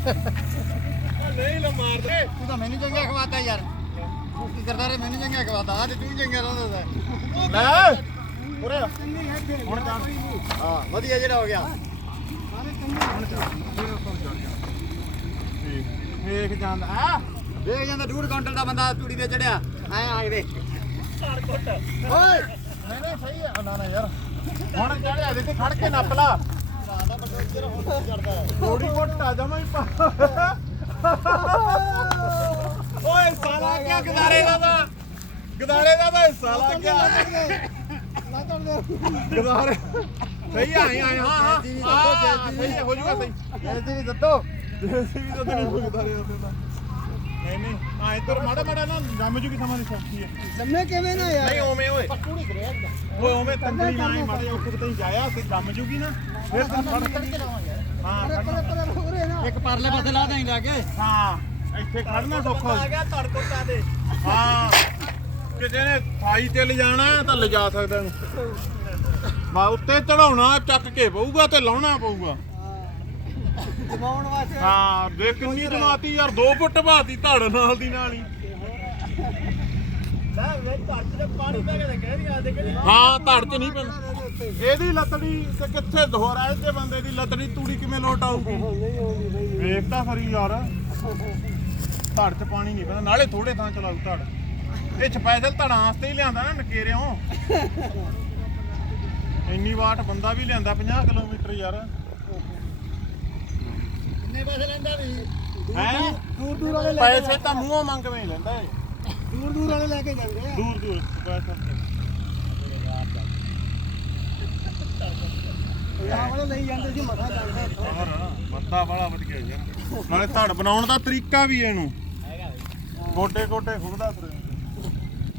ਨਹੀਂ ਲਾ ਮਾਰ ਦੇ ਤੂੰ ਤਾਂ ਮੈਨੂੰ ਚੰਗਾ ਖਵਾਤਾ ਯਾਰ ਤੂੰ ਕੀ ਕਰਦਾ ਰੇ ਮੈਨੂੰ ਚੰਗਾ ਖਵਾਤਾ ਆ ਤੇ ਤੂੰ ਚੰਗਾ ਰਹਿੰਦਾ ਲੈ ਉਰੇ ਹੁਣ ਚੱਲ ਹਾਂ ਵਧੀਆ ਜਿਹੜਾ ਹੋ ਗਿਆ ਵੇਖ ਜਾਂਦਾ ਆ ਵੇਖ ਜਾਂਦਾ ਡੂੜ ਕਾਊਂਟਰ ਦਾ ਬੰਦਾ ਤੂੜੀ ਤੇ ਚੜਿਆ ਐ ਆ ਵੇ ਓਏ ਨਹੀਂ ਸਹੀ ਆ ਨਾ ਯਾਰ ਹੁਣ ਚੜਿਆ ਦੇ ਤੇ ਖੜ ਕੇ ਨੱਪ ਲਾ ਥੋੜੀ ਘੋਟਾ ਜਮਾ ਹੀ ਓਏ ਸਾਲਾ ਕਿਆ ਗਦਾਰੇ ਦਾ ਤਾਂ ਹਿੱਸਾ ਲੱਗ ਗਿਆ ਗਦਾਰੇ ਸਹੀ ਆਏ ਹਾਂ ਸਹੀ ਹੋ ਜੂਗਾ ਸਹੀ ਐਸੀ ਵੀ ਦੱਤੋ ਜੇਸੀਬੀ ਤਾਂ ਨਹੀਂ ਭੁਗਦਾ ਰਿਹਾ ਉਹਦੇ ਤਾਂ ਨਹੀਂ ਆ ਇੱਧਰ ਮਾੜਾ ਨਾ ਜੰਮ ਜੂਗੀ ਸਮਾਂ ਦੀ ਸੌਖੀ ਹੈ ਜੰਮੇ ਕਿਵੇਂ ਨਾ ਯਾਰ ਨਹੀਂ ਓਵੇਂ ਓਏ ਪੱਟੂ ਨਹੀਂ ਕਰਿਆ ਓਏ ਓਵੇਂ ਤੰਗਲੀ ਆਏ ਮਾੜੇ ਔਖੇ ਕਿਤੇ ਜਾਇਆ ਤੇ ਜੰਮ ਜੂਗੀ ਨਾ ਫਿਰ ਤੈਨੂੰ ਫੜ ਹਾਂ ਇੱਕ ਪਰਲੇ ਪਾਸੇ ਲਾ ਦੇਂ ਲਾ ਕੇ ਹਾਂ ਇੱਥੇ ਖੜਨਾ ਸੌਖਾ ਆ ਗਿਆ ਧੜਕੋਟਾ ਦੇ ਹਾਂ ਕਿਸੇ ਨੇ ਥਾਈ ਤੇ ਲਿਜਾਣਾ ਤਾਂ ਲਿਜਾ ਸਕਦਾ ਇਹਨੂੰ ਮਾ ਉੱਤੇ ਚੜਾਉਣਾ ਚੱਕ ਕੇ ਪਊਗਾ ਤੇ ਲਾਉਣਾ ਪਊਗਾ ਜਮਾਉਣ ਵਾਸਤੇ ਹਾਂ ਦੇਖ ਕਿੰਨੀ ਜਮਾਤੀ ਯਾਰ 2 ਫੁੱਟ ਬਾਤੀ ਧੜ ਨਾਲ ਦੀ ਨਾਲ ਹੀ ਲੈ ਵੇ ਧੜ ਤੇ ਪਾਣੀ ਪੈ ਗਿਆ ਕਹਿ ਰਹੀ ਆ ਦੇ ਕਿਹੜੀ ਹਾਂ ਧੜ ਚ ਨਹੀਂ ਪੈਂਦਾ ਇਹਦੀ ਲੱਤੜੀ ਤੇ ਕਿੱਥੇ ਦੋਹਰਾ ਇਹਦੇ ਬੰਦੇ ਦੀ ਲੱਤੜੀ ਤੂੜੀ ਕਿਵੇਂ ਲੋਟ ਆਊਗੀ ਨਹੀਂ ਆਉਂਦੀ ਬਈ ਵੇਖ ਤਾਂ ਫਰੀ ਯਾਰ ਧੜ ਚ ਪਾਣੀ ਨਹੀਂ ਪੈਂਦਾ ਨਾਲੇ ਥੋੜੇ ਥਾਂ ਚਲਾਉ ਧੜ ਇਹ ਸਪੈਸ਼ਲ ਧੜਾਂ ਵਾਸਤੇ ਹੀ ਲਿਆਂਦਾ ਨਾ ਨਕੇਰਿਓਂ ਇੰਨੀ ਵਾਟ ਬੰਦਾ ਵੀ ਲਿਆਂਦਾ 50 ਕਿਲੋਮੀਟਰ ਯਾਰ ਕਿੰਨੇ ਪੈਸੇ ਲੈਂਦਾ ਵੀ ਹੈ ਦੂਰ ਵਾਲੇ ਪੈਸੇ ਤਾਂ ਮੂੰਹੋਂ ਮੰਗਵੇਂ ਹੀ ਲੈਂਦਾ ਏ ਦੂਰ ਵਾਲੇ ਲੈ ਕੇ ਜਾਂਦੇ ਆ ਦੂਰ ਪੈਸੇ ਆਹ ਵਾਲੇ ਲਈ ਜਾਂਦੇ ਸੀ ਮਠਾ ਜਾਂਦਾ ਹੋਰ ਮੱਦਾ ਵਾਲਾ ਵਧੀਆ ਯਾਰ ਨਾਲੇ ਧੜ ਬਣਾਉਣ ਦਾ ਤਰੀਕਾ ਵੀ ਇਹਨੂੰ ਗੋਡੇ ਖੁੱਬਦਾ ਤੁਰੇ